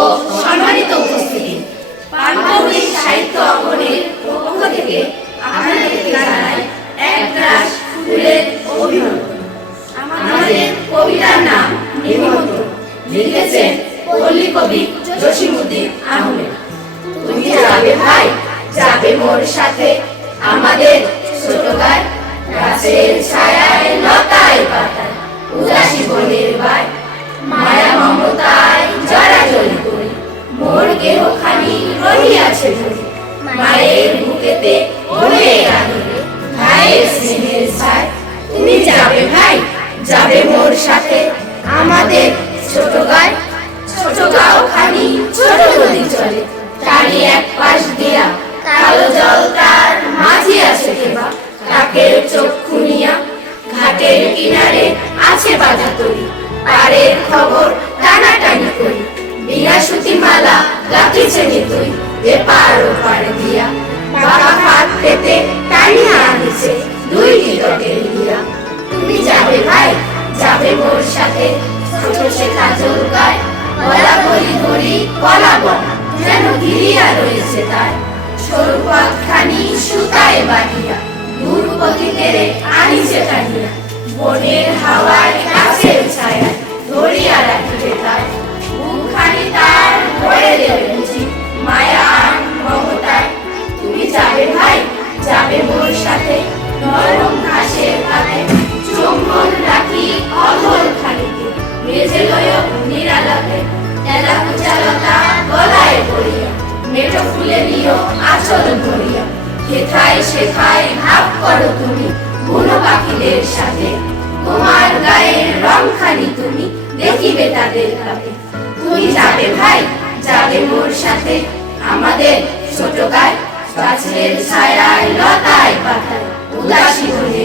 ও সম্মানিত উপস্থিতি। পানকৌড়ি সাহিত্য অঙ্গনের পক্ষ থেকে আপনাদেরকে এক গ্লাস ফুলের অভিনন্দন। আমাদের কবিতার নাম নিমন্ত্রণ। লিখেছেন পল্লী কবি জসিমুদ্দিন আহমেদ। তুমি যাবে ভাই, যাবে মোর সাথে। আমাদের যাবে মোর সাথে। আমাদের ছোট গায়, ছোট গাও খানি, ছোট নদী চলে। তারই এক পাশ দিয়া কালো জল তার মাঝি আছে কেবা। কাকের চোখ খুনিয়া ঘাটের কিনারে আছে বাধা তরি। পারের খবর টানাটানি করি। বিনা সুতি মালা গাঁথিছে তুই এপার ওপার দিয়া বাবা হাত পেতে টানিয়া ঘিরিয়া তার। সরু খানি সুতায় বাঁধিয়া দূর পথিকেরে আনিছে টানিয়া বনের হাওয়ায় গাছের ছায়া ধরিয়া রাখিবে তার। মুখখানি তার ভরে দেবে বুঝি মায়া মমতায় তুমি যাবে ভাই, যাবে মোর সাথে, নরম ঘাসের পাতে চুম্বন রাখি অধর খানিতে মেঝে লয় আচরণ ধরিয়া হেথায় সেথায় ভাব করো তুমি বুনো পাখিদের সাথে। তোমার গায়ের রংখানি তুমি দেখিবে তাদের ভাবে তুমি যাবে ভাই, যাবে মোর সাথে। আমাদের ছোট গায় গাছের ছায়ায় লতায় পাতায়, উদাসী হয়ে